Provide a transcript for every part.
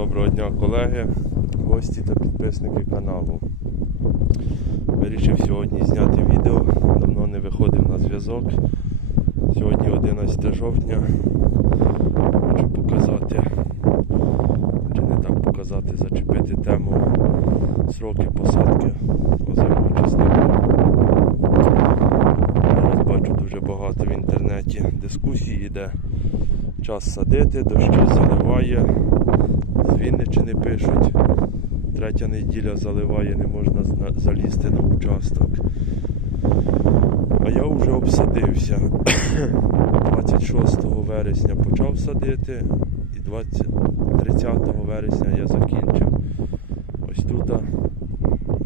Доброго дня, колеги, гості та підписники каналу. Вирішив сьогодні зняти відео, давно не виходив на зв'язок. Сьогодні 11 жовтня. Хочу показати, чи не так показати, зачепити тему сроки посадки озимого чеснику. Зараз бачу дуже багато в інтернеті дискусій іде. Час садити, дощі заливає, з Вінничини пишуть. Третя неділя заливає, не можна залізти на участок. А я вже обсадився. 26 вересня почав садити і 20, 30 вересня я закінчив. Ось тут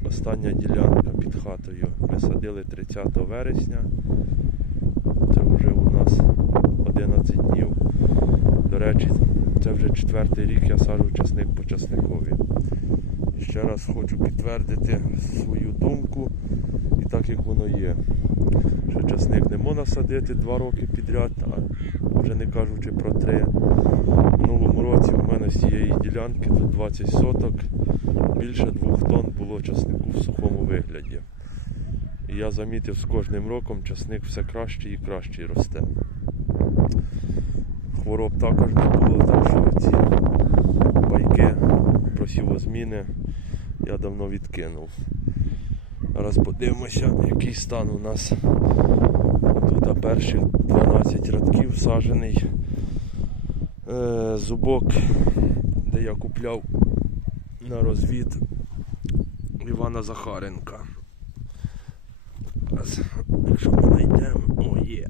остання ділянка під хатою. Ми садили 30 вересня. Це вже у нас 11 днів. До речі, це вже четвертий рік я саджу часник по часникові. І ще раз хочу підтвердити свою думку і так як воно є. Що часник не можна садити два роки підряд, а вже не кажучи про три. В минулому році у мене з цієї ділянки тут 20 соток, більше двох тонн було часнику в сухому вигляді. І я замітив з кожним роком часник все краще і краще росте. Хвороб також не було, так що ці байки про сівозміни я давно відкинув. Зараз подивимося, який стан у нас. Тут перші 12 радків саджений е, зубок, де я купляв на розвід Івана Захаренка. Якщо ми знайдемо, о є.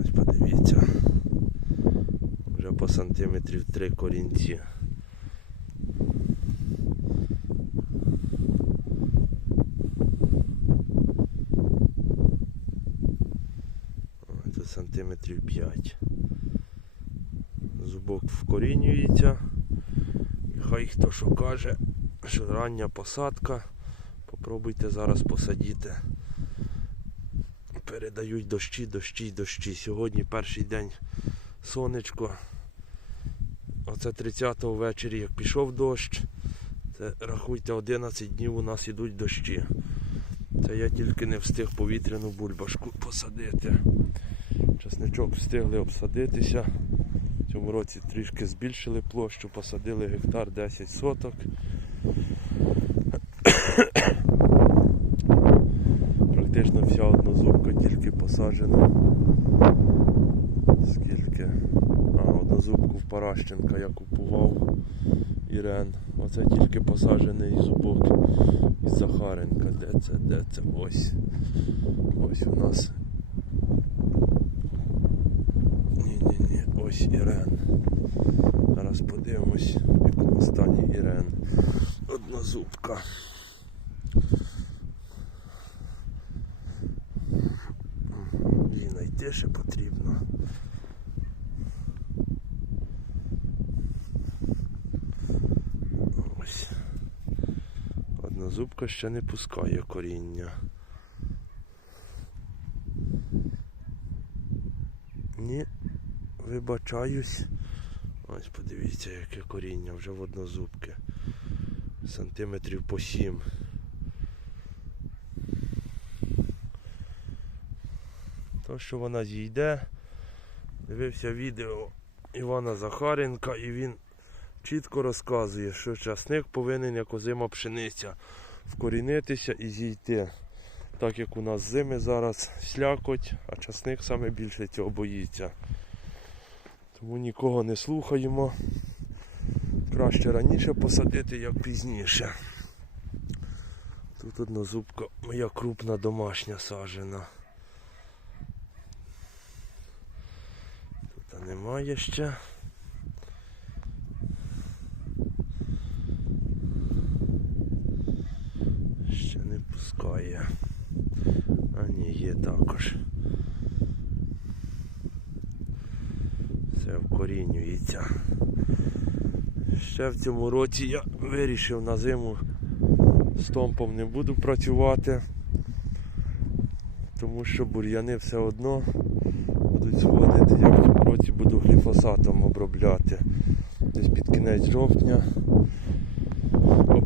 Ось подивіться. Вже по сантиметрів три корінці. Ось Тут сантиметрів 5. Зубок вкорінюється. І хай хто що каже, що рання посадка. Попробуйте зараз посадити. Передають дощі, дощі, дощі. Сьогодні перший день сонечко. Оце 30-го ввечері, як пішов дощ, це рахуйте 11 днів у нас ідуть дощі. Це я тільки не встиг повітряну бульбашку посадити. Часничок встигли обсадитися. В цьому році трішки збільшили площу, посадили гектар 10 соток. Практично вся однозубка тільки посаджена. А, однозубку в Паращенка я купував Ірен. Оце тільки посаджений зубок із Захаренка. Де це? Де це? Ось. Ось у нас. Ні-ні-ні, ось Ірен. Зараз подивимось, в якому стані Ірен. Однозубка. Її знайти ще потрібно. Ось. Однозубка ще не пускає коріння. Ні, вибачаюсь. Ось подивіться, яке коріння вже в однозубки. Сантиметрів по сім. То, що вона зійде, дивився відео Івана Захаренка і він чітко розказує, що часник повинен як озима пшениця вкорінитися і зійти. Так як у нас зими зараз слякоть, а часник саме більше цього боїться. Тому нікого не слухаємо. Краще раніше посадити, як пізніше. Тут одна зубка моя крупна домашня сажена. Тут немає ще не пускає. А ні, є також. Все вкорінюється. Ще в цьому році я вирішив на зиму з томпом не буду працювати. тому що бур'яни все одно будуть сходити. Я в цьому році буду гліфосатом обробляти. Десь під кінець жовтня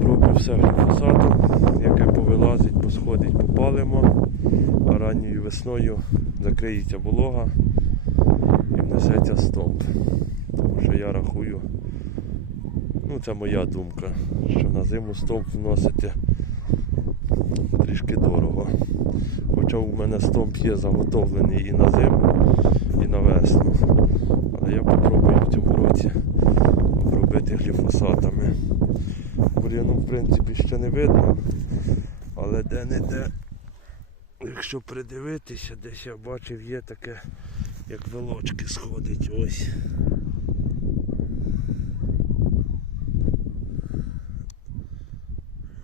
оброблю все гліфосатом, яке повилазить, посходить, попалимо, а ранньою весною закриється волога і внесеться стовп. Тому що я рахую, ну це моя думка, що на зиму стовп вносити трішки дорого. Хоча у мене стовп є заготовлений і на зиму, і на весну. Але я попробую в цьому році обробити гліфосатами. Бур'яну, в принципі, ще не видно, але де-не-де, якщо придивитися, десь я бачив, є таке, як вилочки сходить ось.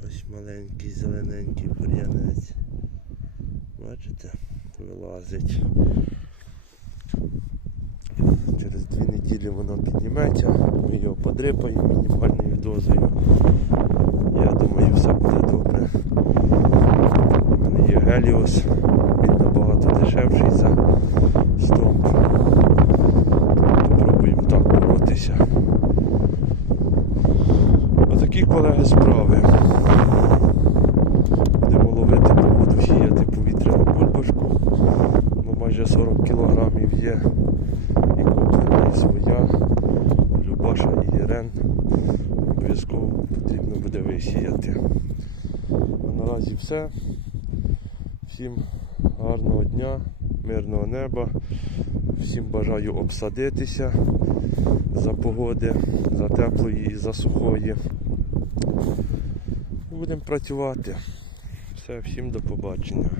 Ось маленький зелененький бур'янець. Бачите? Вилазить. Через дві неділі воно підніметься, ми його подрипаємо мінімальною дозою. Я думаю, все буде добре. У мене є Геліос, він набагато дешевший за стомп. Попробуємо так боротися. Отакі колеги справи. Будемо ловити погоду, сіяти повітряну бульбашку, бо майже 40 кілограмів є. І куплена, і своя, Любаша. Обов'язково потрібно буде висіяти. А наразі все. Всім гарного дня, мирного неба. Всім бажаю обсадитися за погоди, за теплої і за сухої. Будемо працювати. Все, всім до побачення.